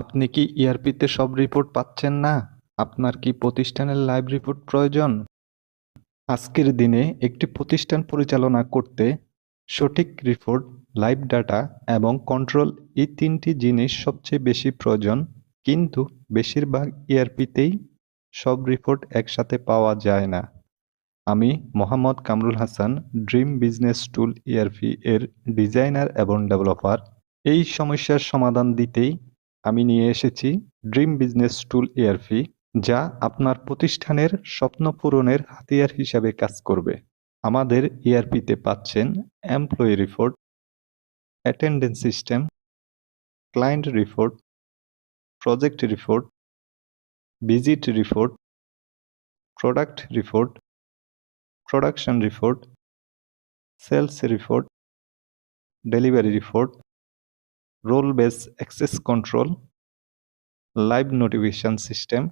আপনি কি ইআরপিতে সব রিপোর্ট পাচ্ছেন না? আপনার কি প্রতিষ্ঠানের লাইভ রিপোর্ট প্রয়োজন? আজকের দিনে একটি প্রতিষ্ঠান পরিচালনা করতে সঠিক রিপোর্ট, লাইভ ডাটা এবং কন্ট্রোল এই তিনটি জিনিস সবচেয়ে বেশি প্রয়োজন। কিন্তু বেশিরভাগ ইআরপিতেই সব রিপোর্ট একসাথে পাওয়া যায় না। আমি Mohammad Kamrul Hasan, dream business tool ERP এর ডিজাইনার এবং ডেভেলপার। এই সমস্যার সমাধান দিতেই আমি নিয়ে এসেছি ড্রিম বিজনেস টুল ইআরপি, যা আপনার প্রতিষ্ঠানের স্বপ্ন পূরণের হাতিয়ার হিসাবে কাজ করবে। আমাদের ইআরপিতে পাচ্ছেন employee report, attendance system, client report, project report, visit report, product report, production report, sales report, delivery report, role base access control, live notification system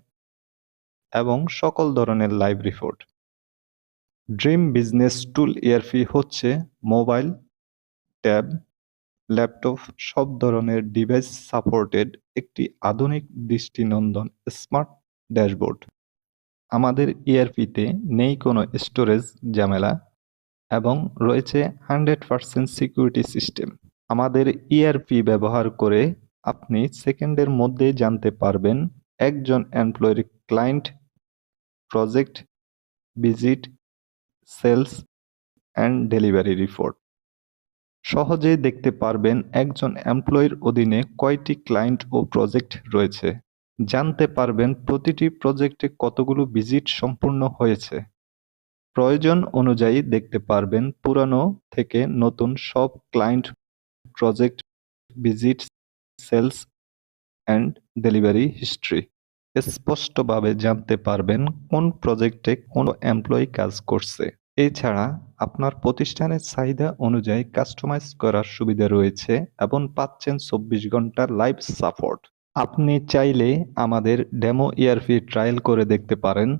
এবং সকল ধরনের live report. Dream business tool ERP হচ্ছে mobile, tab, laptop সব ধরনের device supported একটি আধুনিক দৃষ্টিনন্দন smart dashboard. আমাদের ইআরপিতে নেই কোনো স্টোরেজ ঝামেলা এবং রয়েছে 100% সিকিউরিটি সিস্টেম। আমাদের ইআরপি ব্যবহার করে আপনি সেকেন্ডের মধ্যে জানতে পারবেন একজন এমপ্লয়ির client, project, visit, sales and delivery report. সহজেই দেখতে পারবেন একজন এমপ্লয়ির অধীনে কয়টি ক্লায়েন্ট ও প্রজেক্ট রয়েছে। জানতে পারবেন প্রতিটি প্রজেক্টে কতগুলো ভিজিট সম্পূর্ণ হয়েছে। প্রয়োজন অনুযায়ী দেখতে পারবেন পুরানো থেকে নতুন সব client, project, visit, sales and delivery history. স্পষ্টভাবে জানতে পারবেন কোন প্রজেক্টে কোন এমপ্লয়ি কাজ করছে। এছাড়া আপনার প্রতিষ্ঠানের চাহিদা অনুযায়ী কাস্টমাইজ করার সুবিধা রয়েছে এবং পাচ্ছেন 24 ঘন্টার লাইভ সাপোর্ট। আপনি চাইলে আমাদের ডেমো ইআরপি ট্রায়াল করে দেখতে পারেন।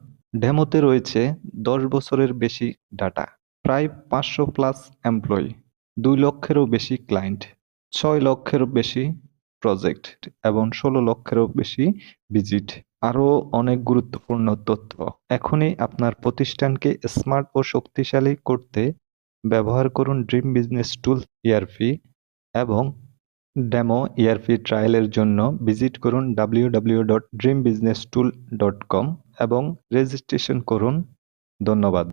ডেমোতে রয়েছে 10 বছরের বেশি ডাটা, প্রায় 500+ এমপ্লয়ি, 2 লক্ষেরও বেশি ক্লায়েন্ট, 6 লক্ষেরও বেশি প্রজেক্ট এবং 16 লক্ষেরও বেশি ভিজিট। আরও অনেক গুরুত্বপূর্ণ তথ্য। এখনই আপনার প্রতিষ্ঠানকে স্মার্ট ও শক্তিশালী করতে ব্যবহার করুন ড্রিম বিজনেস টুল ইআরপি এবং ডেমো ইআরপি ট্রায়ালের জন্য ভিজিট করুন www.dreambusinesstool.com এবং রেজিস্ট্রেশন করুন। ধন্যবাদ।